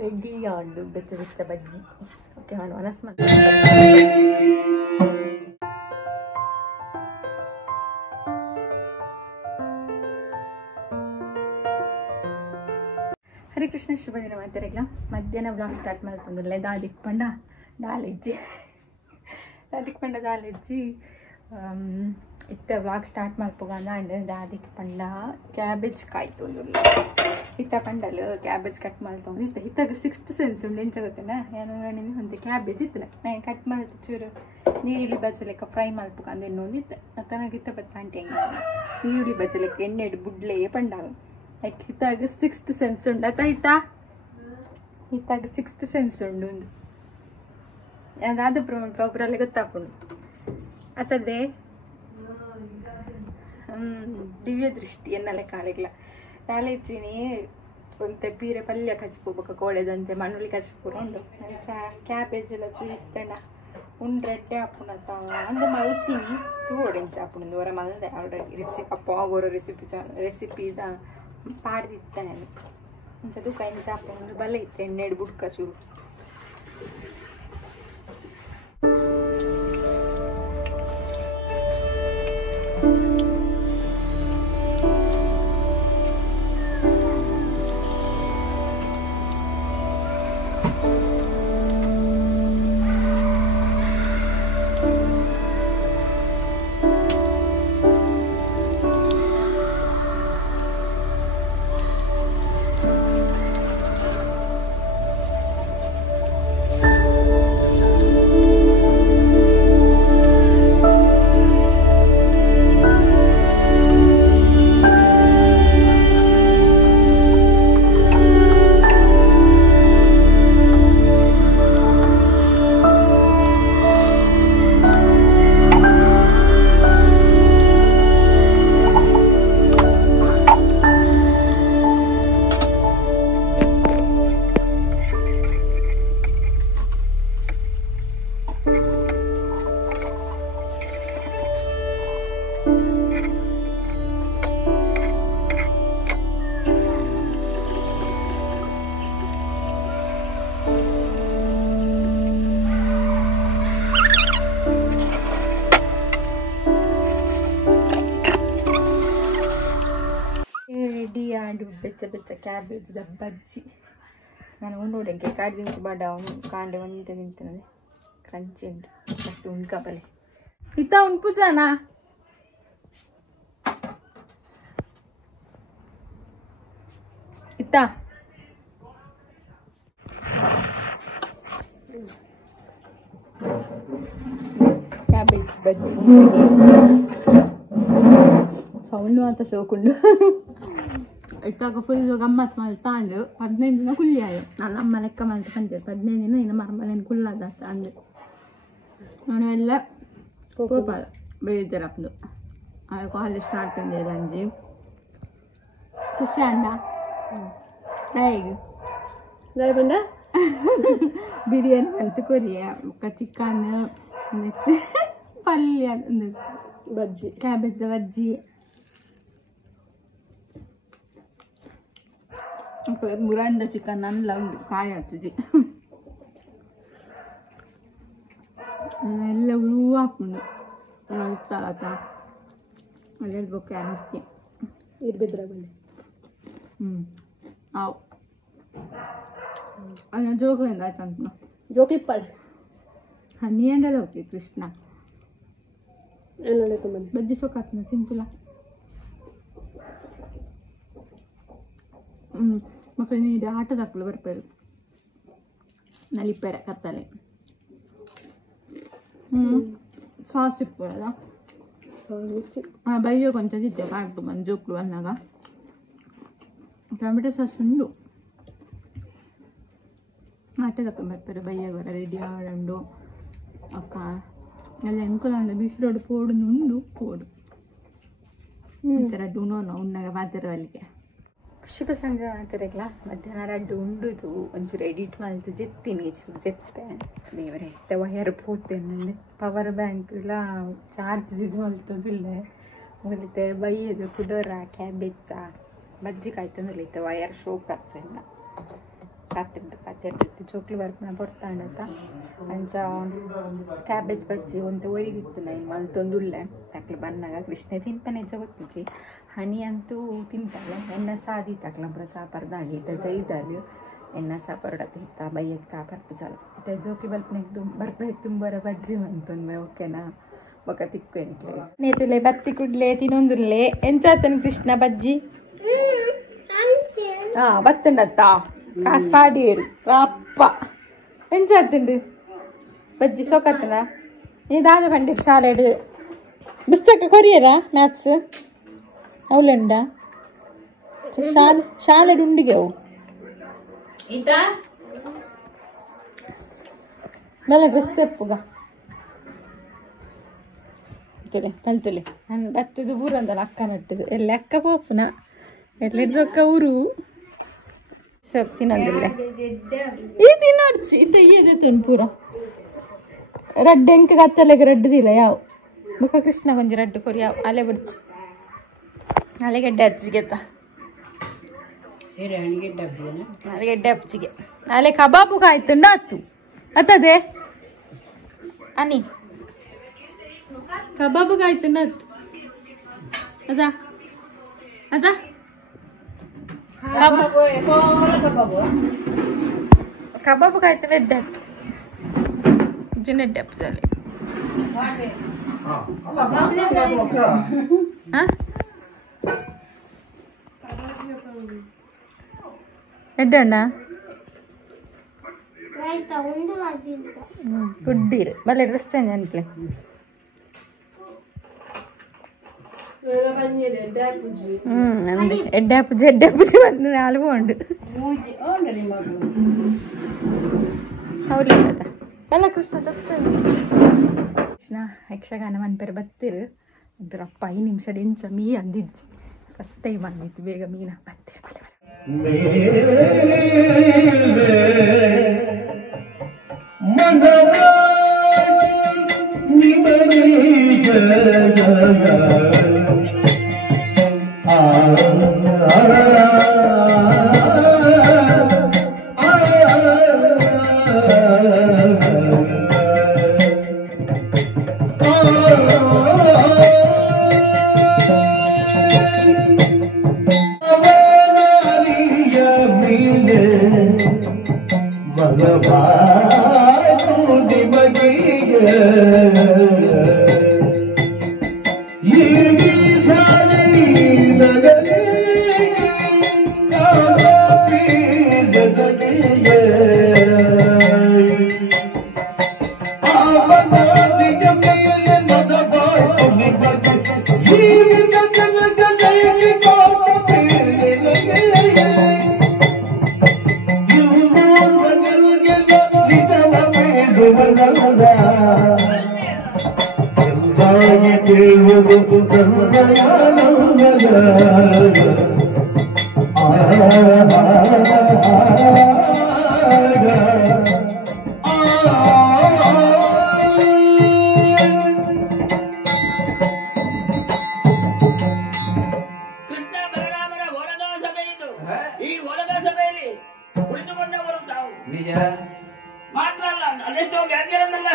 Ready ಆಂಡು ಬೆಚ್ಚ ಬೆಚ್ಚ ಬಜ್ಜಿ. Okay ನಾನು ಅನಸ್ ಹರೇ ಕೃಷ್ಣ ಶುಭ ದಿನ ಮಾತಾಡಲ್ಲ. ಮಧ್ಯಾಹ್ನ ಬ್ಲಾಗ್ ಸ್ಟಾರ್ಟ್ ಮಾಡ್ತಂದ್ರೆ ದಾದಿಕ್ ಪಂಡ ದಾಲಿಜ್ಜಿ ಇತ್ತ ವ್ಲಾಗ್ ಸ್ಟಾರ್ಟ್ ಮಾಡ್ಪೋಗಂದ ಅಂಡ್ ದಾದಿಕ್ ಪಂಡ ಕ್ಯಾಬೇಜ್ ಕಾಯ್ತೊಂದು ಇತ್ತ ಪಂಡಲು ಕ್ಯಾಬೇಜ್ ಕಟ್ ಮಾಡ್ತೊಂದು ಇತ್ತಾಗ 6th ಸೆನ್ಸ್ ಉಂಡು ಎಂಚ ಗೊತ್ತೇನ ನಾನು ಒಂದು ಕ್ಯಾಬೇಜ್ ಇತ್ತು ನಾನು ಕಟ್ ಮಾಡ್ತು ಚೂರು ನೀರುಳ್ಳಿ ಬಚ್ಚಲೆಕ್ಕ ಫ್ರೈ ಮಾಡ್ಬೇಕಂದು ಇನ್ನೊಂದು ಇತ್ತು ತನಗಿತ್ತ ಬತ್ತ ಆಂಟಿ ಹೆಂಗೆ ನೀರುಳ್ಳಿ ಬಚ್ಚಲೆಕ್ಕ ಎಣ್ಣೆ ಬುಡ್ಲೆ ಪಂಡಾಗ ಲೈಕ್ ಇತ್ತಾಗ 6th ಸೆನ್ಸ್ ಉಂಡು ಇತ್ತಾಗ 6th ಸೆನ್ಸ್ ಉಂಡು ಒಂದು ಅದಾದ ಒಬ್ಬರಲ್ಲಿ ಗೊತ್ತಾಪುಂಡು ಅತದೇ ದಿವ್ಯ ದೃಷ್ಟಿ ಎನ್ನಲೆ ಕಾಲಿಗ್ಲ ನಾಲೆಚ್ಚಿನಿ ಒಂತೆ ಪೀರೆ ಪಲ್ಯ ಕಚ್ಕೋಬೇಕು ಕೋಡೆದಂತೆ ಮಣ್ಣುಳಿ ಕಚ್ಪುರ ಉಂಡು ಕ್ಯಾಬೇಜ್ ಎಲ್ಲ ಚೂತ್ತಂಡ ಉಂಡ್ರೆಡ್ಡೆ ಹಾಪುಣತ ಅಂದು ಮಲ್ತೀನಿ ತೂಡೆಂಚ ಹಾಪುಣಂದು ಹೊರ ಮಲ್ದೆ ಆಲ್ರೆಡಿ ರೆಸಿಪಿ ಅಪ್ಪ ಆಗೋರೋ ರೆಸಿಪಿ ಇದ ಪಾಡ್ದಿತ್ತೆ ನಾನು ಒಂಚದು ಕೈಂಚ ಹಾಪುಣಂದು ಬಲೆ ಇತ್ತೆ ಎಣ್ಣೆ ಬುಡ್ಕ ಚೂರು ಬೆಚ್ಚ ಬೆಚ್ಚ ಕ್ಯಾಬೇಜ್ ಬಜ್ಜಿ ನಾನು ಉಂಡೋಡೆಂಗೆ ಕಾಡು ದಿನಸಿ ಬಾಡ ಕಾಂಡೆ ಒಂದೇ ತಿಂತಿನದೆ ಕ್ರಂಚಿ ಉಂಟು ಅಷ್ಟು ಉಂಡ್ಕಬಲೆ ಇತ್ತ ಉಂಟು ಪೂಜಾನಾ ಇತ್ತ ಕ್ಯಾಬೇಜ್ ಬಜ್ಜಿ ಸೌಂಡು ಅಂತ ಸೋಕುಂಡು ಇತ್ತಾಗ ಫುಲ್ ಗಮ್ಮತ್ ಮಾಡ್ತಾಂಡು 15 ದಿನ ಕುಲ್ಲಿಯಾಯ ನಾನು ಅಮ್ಮ ಲೆಕ್ಕ ಮಾಡ್ತಾ ಬಂದಿದ್ದೆ 15 ದಿನ ಇನ್ನು ಮರ್ಮಲೇನು ಕುಲ್ಲದ ಅಂದೆ ನಾನು ಎಲ್ಲ ಕೋಪಾಲ ಬೇಜಾರಪ್ಪದು ಕಾಲೇಜ್ ಸ್ಟಾರ್ಟ್ ఉంది ಗಂಜಿ ಖುಷಿ ಅಂದ ಹೇಗೆ ಜೈ ಬಂದ ಬಿರಿಯಾನಿ ಬಂತು ಕೊರಿಯ ಚಿಕನ್ ಮತ್ತು ಪಲ್ಯ ಬಜ್ಜಿ ಕ್ಯಾಬೇಜ್ ಬಜ್ಜಿ ಮುರಂಡ ಚಿಕನ್ ಅಲ್ಲ ಉಂಟು ಕಾಯಿ ಆಗ್ತದೆ ಎಲ್ಲ ಹುಳು ಹಾಕೊಂಡು ಇತ್ತಲ್ಲ ಅಲ್ಲಿ ಹೇಳ್ಬೇಕು ಅನ್ನಿಸ್ತಿ ಇರ್ಬಿದ್ರ ಬನ್ನಿ ಅವು ಅಲ್ಲ ಜೋಗಲಿಂದ ಆಯ್ತಂತ ಜೋಗಿಪ್ಪಳ ಹನಿ ಅಂಡಲ್ಲ ಹೋಗಿ ಕೃಷ್ಣ ಎಲ್ಲ ಬಜ್ಜಿ ಸೊಕ್ಕಾಗ್ತದೆ ತಿಂತುಲ್ಲ ಮತ್ತೆ ನೀಡಿ ಆಟದ ಹಾಕಲು ಬರ್ಬೇಡು ನಲಿಪೆರೆ ಕತ್ತಲೆ ಸಾಸ್ ಇಪ್ಪಲ್ಲ ಬೈಯೋ ಕೊಂಚ ಇದ್ದೆ ಕಾಟು ಮಂಜೋಕ್ಳು ಅನ್ನಾಗ ಟೊಮೆಟೊ ಸಾಸ್ ಉಂಡು ಆಟದ ಹಾಕೊಂಡು ಬರ್ತಾರೆ ಬೈಯಾಗ ರೆಡಿ ಆಡಂಡು ಅಕ್ಕ ಎಲ್ಲ ಎಂಕುಲ ಬಿಸಿಲೋಡು ಪೋಡು ಉಂಡು ಪೋಡು ಈ ಥರ ಡುನೋನು ಉನ್ನಾಗ ಮಾತಾಡೋ ಅಲ್ಲಿಗೆ ಶುಭ ಸಂಜೆ ಮಾತಾಡಲ್ಲ ಮಧ್ಯಾಹ್ನ ರಡ್ಡು ಉಂಡುದು ಒಂಚೂರು ಎಡಿಟ್ ಮಾಡ್ತು ಜೆತ್ತೀನಿ ಚೂರು ಜೆತ್ತೆ ದೇವರೇ ವಯರ್ ಪೋತೇನೆ ಪವರ್ ಬ್ಯಾಂಕ್ ಎಲ್ಲ ಚಾರ್ಜ್ ಇದು ಮಲ್ತದಿಲ್ಲ ಮುಗಿತೆ ಬೈಯದು ಕುಡೋರ ಕ್ಯಾಬೇಜ್ ಬಜ್ಜಿ ಕಾಯ್ತಂದ್ರೆ ವಯರ್ ಶೋಕ್ ಆಗ್ತಿಲ್ಲ ಕಾತಿಂಟು ಇರ್ತಿತ್ತು ಚೋಕ್ಲಿ ಬರ್ಪನ ಬರ್ತಾಂಡತ್ತ ಅಂಚ ಕ್ಯಾಬೇಜ್ ಬಜ್ಜಿ ಒಂದು ಒರಿದಿತ್ತು ನಾನು ಮಲ್ತೊಂದುಲ್ಲೆ ತಕ್ಲೆ ಬಂದಾಗ ಕೃಷ್ಣ ತಿನ್ಪನೆ ಹೆಚ್ಚ ಗೊತ್ತಿಚ್ಚಿ ಹನಿ ಅಂತೂ ತಿಂತಾಳೆ ಎನ್ನ ಚಾದಿ ತಕ್ಲ ಬರೋ ಚಾಪರ್ದಾಳಿ ಇತ್ತ ಜೈದಾಲು ಎನ್ನ ಚಾಪರ್ಡತ್ತೆ ಇತ್ತ ಬೈಯಕ್ಕೆ ಚಾಪರ್ಪು ಚಾಲ ಇತ್ತ ಜೋಕ್ಲಿ ಬಲ್ಪನೆಗೆ ಬರ್ಪಡೆ ತುಂಬರ ಬಜ್ಜಿ ಮಂತೊಂದು ಓಕೆನಾ ಬೊಕ ತಿಕ್ಕು ಎಂಟ್ಲೆ ನೇತುಲೆ ಬತ್ತಿ ಕುಡ್ಲೆ ತಿನ್ನೊಂದುಲ್ಲೆ ಎಂಚಾತನ್ ಕೃಷ್ಣ ಬಜ್ಜಿ ಬತ್ತಂಡತ್ತ ಕಾಸಾಡೀರು ಅಪ್ಪ ಎಂಚಾತುಂಡು ಬಜ್ಜಿ ಸೋಕತ್ತನ ನೀ ದಾದ ಪಂಡಿರ್ ಶಾಲೆಡ್ ಪುಸ್ತಕ ಕೊರಿಯರ ಮ್ಯಾಥ್ಸ್ ಅವಳುಂಡ ಶಾಲೆಡ್ ಉಂಡಿಗೆ ಅವು ಮೇಲೆ ಡ್ರೆಸ್ ತೆಪ್ಪುಗ ಪಲ್ತುಲೆ ನಾನು ಬತ್ತದು ಊರು ಅಂತಲ್ಲ ಅಕ್ಕ ನಟ್ಟದು ಎಲ್ಲ ಅಕ್ಕ ಪೋಪುನ ಎಲ್ಲಕ್ಕ ಊರು ಸೊಪ್ಪು ತಿನ್ನೋದಿಲ್ಲ ಈ ತಿನ್ನೋಡ್ಚಿ ಇಂತ ಈದೈತೆ ಪೂರ ರಡ್ಡು ಎಂಕ ಕತ್ತಲೆಗೆ ರಡ್ಡದಿಲ್ಲ ಯಾವ ಮುಖ ಕೃಷ್ಣ ಕೊಂಚ ರಡ್ಡು ಕೊರಿ ಯಾವ ಅಲೆ ಬಿಡ್ಚಿ ಅಲೆಗೆಡ್ಡೆ ಹಚ್ಚಿಗೆತ್ತ ಅಲೆಗೆಡ್ಡೆ ಹಚ್ಚಿಗೆ ಅಲೆ ಕಬಾಬು ಕಾಯ್ತುಂಡ ಹತ್ತು ಅತ್ತದೆ ಅನಿ ಕಬಾಬು ಕಾಯ್ತುಂಡ ಹತ್ತು ಅದಾ ಅದಾ ಕಬಾಬು ಕಾಯ್ತುಂಡ ಎಡ್ಡೆ ಹತ್ತು ಜುನ್ ಎಡ್ಡೆ ಹಪ್ಪದಲ್ಲಿ ಎಡ್ಡಣ್ಣ ಗುಡ್ಡೀರು ಬಲೆ ಡ್ರೆಸ್ ಚೇಂಜ್ ಅನ್ಕ್ಲೆ ಅಂದೆ ಎಡ್ಡೆ ಪೂಜೆ ಬಂದು ನಾಲ್ಕು ಉಂಡು ಹೌದು ಎಲ್ಲ ಕೃಷ್ಣ ಡ್ರೆಸ್ ಚೇಂಜ್ ಕೃಷ್ಣ ಯಕ್ಷಗಾನ ಮನ್ಪೇರು ಬತ್ತಿರು ಅಪ್ಪ 5 ನಿಮಿಷ ಎಂಚ ಮೀ ಅಂದಿದ್ದು ಫಸ್ಟ್ ಟೈಮ್ ಬಂದಿತ್ತು ಬೇಗ ಮೀನ ಬತ್ತೆ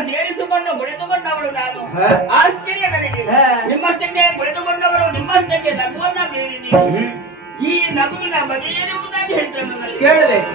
ಸೇರಿಸಿಕೊಂಡು ಕುಳಿತುಕೊಂಡವಳು ನಾನು ಆಶ್ಚರ್ಯ ನನಗೆ ನಿಮ್ಮಷ್ಟಕ್ಕೆ ಕುಳಿತುಕೊಂಡವರು ನಿಮ್ಮಷ್ಟಕ್ಕೆ ನಗುವನ್ನ ಬೀರಿದ್ದೀರಿ ಈ ನಗುವಿನ ಬಗೆಯಿರುವುದಾಗಿ ಹೇಳ್ತಾರೆ ಕೇಳಬೇಕು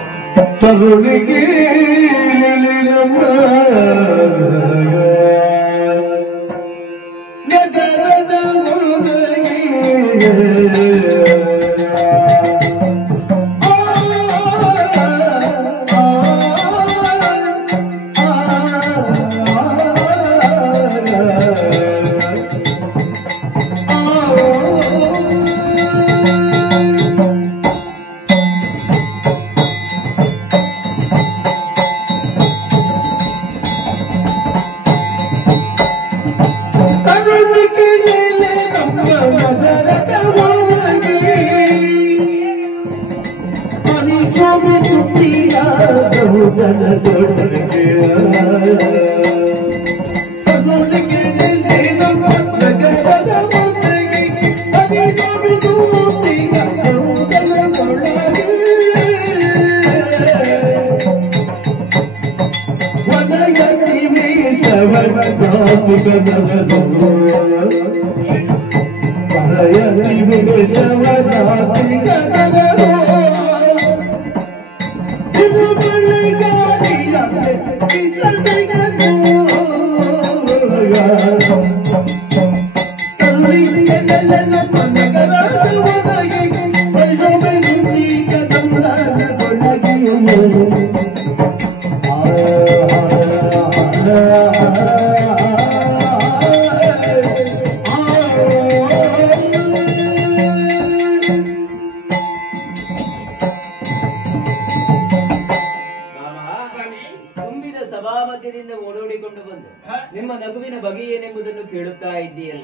ನಿಮ್ಮ ನಗುವಿನ ಬಗೆ ಏನೆಂಬುದನ್ನು ಕೇಳುತ್ತಾ ಇದ್ದೀಯಲ್ಲ.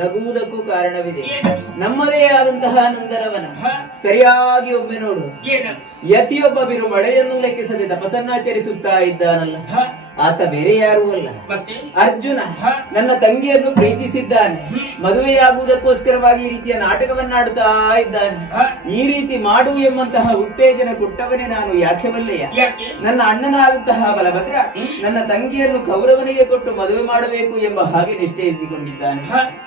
ನಗುವುದಕ್ಕೂ ಕಾರಣವಿದೆ. ನಮ್ಮದೇ ಆದಂತಹ ನಂದನವನ ಸರಿಯಾಗಿ ಒಮ್ಮೆ ನೋಡು. ಯತಿಯೊಬ್ಬ ಬಿರು ಮಳೆಯನ್ನು ಲೆಕ್ಕಿಸದೆ ತಪಸ್ಸನ್ನಾಚರಿಸುತ್ತಾ ಇದ್ದಾನಲ್ಲ, ಆತ ಬೇರೆ ಯಾರೂ ಅಲ್ಲ, ಅರ್ಜುನ. ನನ್ನ ತಂಗಿಯನ್ನು ಪ್ರೀತಿಸಿದ್ದಾನೆ, ಮದುವೆಯಾಗುವುದಕ್ಕೋಸ್ಕರವಾಗಿ ಈ ರೀತಿಯ ನಾಟಕವನ್ನಾಡುತ್ತಾ ಇದ್ದಾನೆ. ಈ ರೀತಿ ಮಾಡು ಎಂಬಂತಹ ಉತ್ತೇಜನ ಕೊಟ್ಟವನೇ ನಾನು. ಯಾಕೆ ಬಲ್ಲೆಯ? ನನ್ನ ಅಣ್ಣನಾದಂತಹ ಬಲಭದ್ರ ನನ್ನ ತಂಗಿಯನ್ನು ಕೌರವನಿಗೆ ಕೊಟ್ಟು ಮದುವೆ ಮಾಡಬೇಕು ಎಂಬ ಹಾಗೆ ನಿಶ್ಚಯಿಸಿಕೊಂಡಿದ್ದಾನೆ.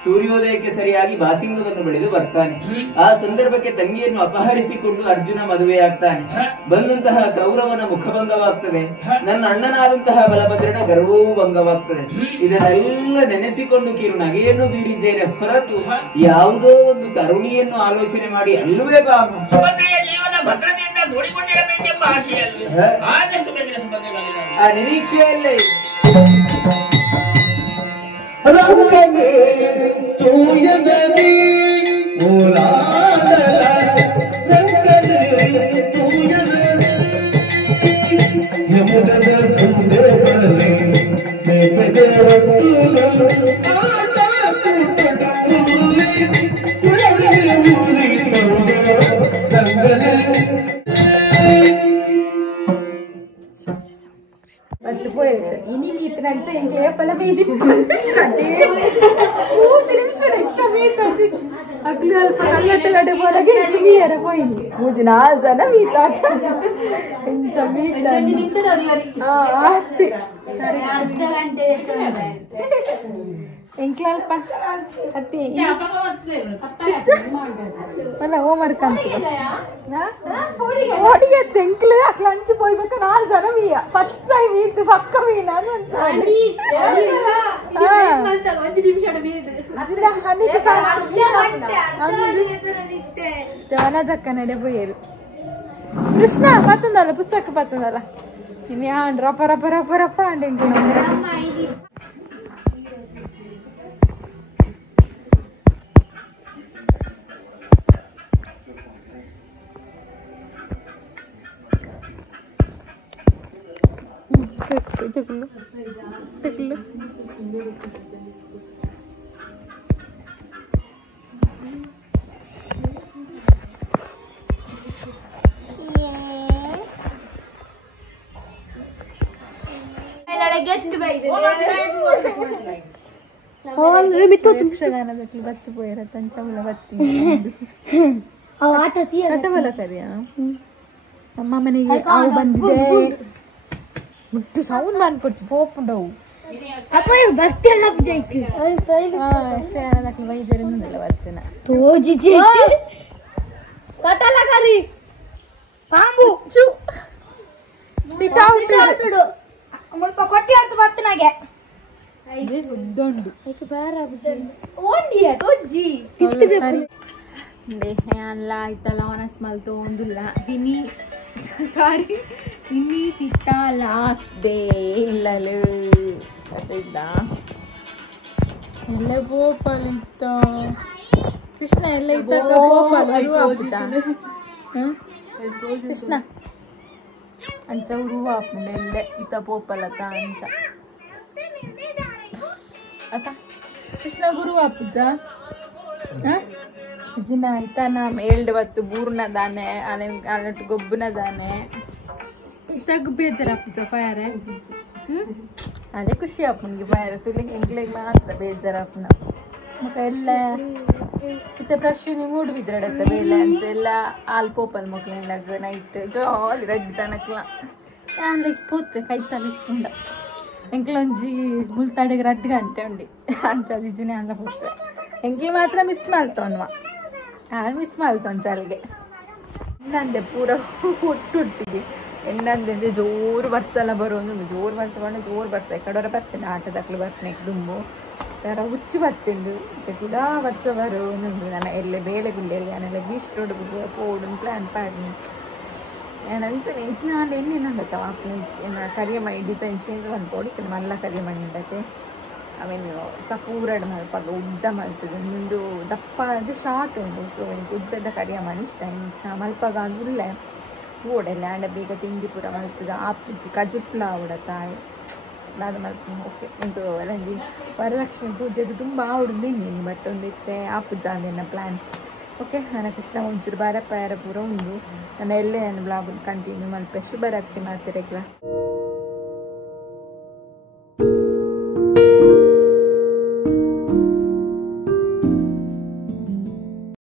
ಸೂರ್ಯೋದಯಕ್ಕೆ ಸರಿಯಾಗಿ ಬಾಸಿಂಗವನ್ನು ಬೆಳೆದು ಬರ್ತಾನೆ. ಆ ಸಂದರ್ಭಕ್ಕೆ ತಂಗಿಯನ್ನು ಅಪಹರಿಸಿಕೊಂಡು ಅರ್ಜುನ ಮದುವೆಯಾಗ್ತಾನೆ. ಬಂದಂತಹ ಕೌರವನ ಮುಖಭಂಗವಾಗ್ತದೆ, ನನ್ನ ಅಣ್ಣನಾದಂತಹ ಬಲಭದ್ರನ ಗರ್ವವೂ ಭಂಗವಾಗ್ತದೆ. ಇದನ್ನೆಲ್ಲ ನೆನೆಸಿಕೊಂಡು ಕಿರು ನಗೆಯನ್ನು ಬೀರಿದ್ದೇನೆ ಹೊರತು ಯಾವುದೋ ಒಂದು ತರುಣಿಯನ್ನು ಆಲೋಚನೆ ಮಾಡಿ ಅಲ್ಲವೇ ಬಾಮ. ಜೀವನ ಭದ್ರತೆಯಿಂದ ನೋಡಿಕೊಂಡಿರಬೇಕೆಂಬ ಆಶೆಯಲ್ಲಿ ಆದಷ್ಟು ಬೇಗನೆ ಸುಭದ್ರೆಗಾಗಿ ಆ ನಿರೀಕ್ಷೆಯಲ್ಲೇ ini mitran saya yang kaya pala may din oh silimsyon ay chamita agli alpa kallatagade bolage ingi era poyindi mujhe na jana mita in chamita nilimsyon adivare aate sare arda gante ettonda enki alpa atti apa kavatleru mana homework antu na hodiga tenkle atla anchi poibeka na jana miya first time meet pakka meena ani anta anchi nimishada meedu adda hanike jana jakkana ede poyeru krishna pattundala pustaka pattundala inni aan rapa rapa rapa rapa ande ingi guest ಬೈದೆ ಯಕ್ಷಗಾನದಲ್ಲಿ ಬತ್ತು ಪೋಯರ ತಂಚಮಲ ಬತ್ತಿ ಆಟ ಬಲ ಕರಿಯ ನಮ್ಮ ಮನೆಗೆ ಆವು ಬಂದಿದೆ ಮುಟ್ಟು ಸೌಂಡ್ ಮಾಡ್ಕೊಡ್ಚು ಪೋಪುಂಡವು ಅಪ್ಪ ಭಕ್ತಿ ಎಲ್ಲ ಜೈಕ್ ಯಕ್ಷಗಾನದಲ್ಲಿ ವೈದ್ಯರಿಂದಲ್ಲ ಬರ್ತೇನೆ ತೋಜಿ ಕಟಲ ಕರಿ ಪಾಂಬು ಚು ಸಿಟ್ ಔಟ್ ಮುಲ್ಪ ಕೊಟ್ಟಿ ಅರ್ಥ ಬರ್ತನಾಗೆ ಉದ್ದೊಂಡು ಏಕೆ ಬಾರ ಓಂಡಿಯ ತೋಜಿ ಸರಿ ಅಲ್ಲ ಆಯ್ತಲ್ಲ ಮನಸ್ ಮಲ್ತು ಒಂದಿಲ್ಲ ದಿನಿ ಸಾರಿ ಇನ್ನಿ ಚಿಟ್ಟ ಲಾಸ್ಟ್ ಡೇ ಇಲ್ಲಲು ಗೊತ್ತಿದ್ದ ಎಲ್ಲ ಗೋಪಾಲ್ ಇತ್ತ ಕೃಷ್ಣ ಎಲ್ಲ ಇದ್ದಾಗ ಗೋಪಾಲ್ ಅಪ್ಪ ಕೃಷ್ಣ ಅಂಚ ಉರುವ ಅಪ್ಪನೆಲ್ಲ ಇತ್ತ ಗೋಪಾಲತ ಅಂಚ ಅತ್ತ ಕೃಷ್ಣ ಗುರು ಅಪ್ಪುಜ ಜಿನ ಆಯ್ತಾ ನಮ್ಮ ಏಳ್ಡು ಬತ್ತು ಬೂರ್ನದಾನೆ ಅಲ್ಲಟ್ಟು ಗೊಬ್ಬನದಾನೆ ತಗ್ ಬೇಜಾರ ಅಪ್ಪುಜ ಪಾಯರೆ ಅದೇ ಖುಷಿ ಅಪ್ಪನಿಗೆ ಪಾಯರೆ ತುಳಿಗೆ ಎಂಗ್ಲಿಗೆ ಮಾತ್ರ ಬೇಜಾರ ಅಪ್ಪನ ಮತ್ತೆ ಎಲ್ಲ ಇತ್ತ ಪ್ರಶ್ನೆ ಮೂಡ್ ಬಿದ್ರಡತ್ತ ಬೇಲೆ ಅಂತ ಎಲ್ಲ ಹಾಲು ಪೋಪಲ್ ಮಕ್ಳಿಗೆ ನೈಟ್ ಜಾಲಿ 2 ಜನಕ್ಲ ನಾನು ಲೈಕ್ ಪೋತ್ವೆ ಕೈತಲ್ಲಿ ಇತ್ತುಂಡ ಎಂಕ್ಲೊಂಜಿ ಮುಲ್ತಾಡೆಗೆ 2 ಗಂಟೆ ಉಂಡಿ ಅಂಚದಿಜಿನೇ ಅಲ್ಲ ಹೋಗ್ತದೆ ಎಂಕ್ಲು ಮಾತ್ರ ಮಿಸ್ ಮಾಡ್ತವನ್ವ ಮಿಸ್ ಮಾಡ್ತವನ್ ಚಲ್ಗೆ ಇನ್ನಂದೆ ಪೂರ ಹುಟ್ಟುಟ್ಟಿದ್ದಿ ಎಣ್ಣಂದೆ ಜೋರು ಬರ್ಸಲ್ಲ ಬರೋನು ಜೋರು ಬರ್ಸಕೊಂಡು ಜೋರು ಬರ್ಸ ಎಕಡೋರ ಬರ್ತೇನೆ ಆಟದಕ್ಲು ಬರ್ತೇನೆ ದುಂಬು ತರ ಹುಚ್ಚು ಬರ್ತಿಂದು ಕೂಡ ವರ್ಷ ಬರೋನು ನನ್ನ ಎಲ್ಲೇ ಬೇಲೆ ಬಿಲ್ಲೆಲ್ಲಿ ನಾನೆಲ್ಲ ಬೀಚ್ ರೋಡ್ ಪೋಡು ಪ್ಲಾನ್ ಪಾಡಿ ನಂಚನೆ ಇಂಚಿನ ಎಣ್ಣೆ ఉండతావు ಕರಿಯಮ್ಮ ಡಿಸೈನ್ ಚೇಂಜ್ ಒಂದು పొడికి మళ్ళీ కరియమని ఉండతే ಆಮೇಲೆ ಸಪೂರಡ್ ಮಲ್ಪಾಗ ಉದ್ದ ಮಲ್ತದೆ ಮುಂದು ದಪ್ಪ ಅದು ಶಾರ್ಟ್ ಉಂಟು ಸೊ ಉದ್ದದ ಕರಿಯಮ್ಮನ ಇಷ್ಟ ಇಂಚ ಮಲ್ಪಾಗ ಅಂದುಳ್ಳೆ ಓಡೆಲ್ಲ ಆಂಡ ಬೇಗ ತಿಂಡಿ ಪೂರ ಮಲ್ತದ ಆಪಿಜಿ ಕಜಿಪ್ಲ ಉಡತಾಯಿ ಅದು ಮಲ್ಪು ಓಕೆ ಉಂಟು ಅಲ್ಲಂಜಿ ವರಲಕ್ಷ್ಮಿ ಪೂಜೆದು ತುಂಬ ಆವಡುಂದು ಇನ್ನೇನು ಬಟ್ ಒಂದಿತ್ತೆ ಆ ಪೂಜಾ ಅಂದಿನ ಪ್ಲ್ಯಾನ್ ಓಕೆ ನನಗೆ ಇಷ್ಟ ಒಂಚೂರು ಬಾರಪ್ಪ ಯಾರ ಪೂರ ಉಂಡು ನನ್ನ ಎಲ್ಲೇ ನನ್ನ ಬ್ಲಾಗ್ ಕಂಟಿನ್ಯೂ ಮಲ್ಪೆ ಶುಭರಾತ್ರಿ ಮಾಡ್ತಿರಕ್ಲ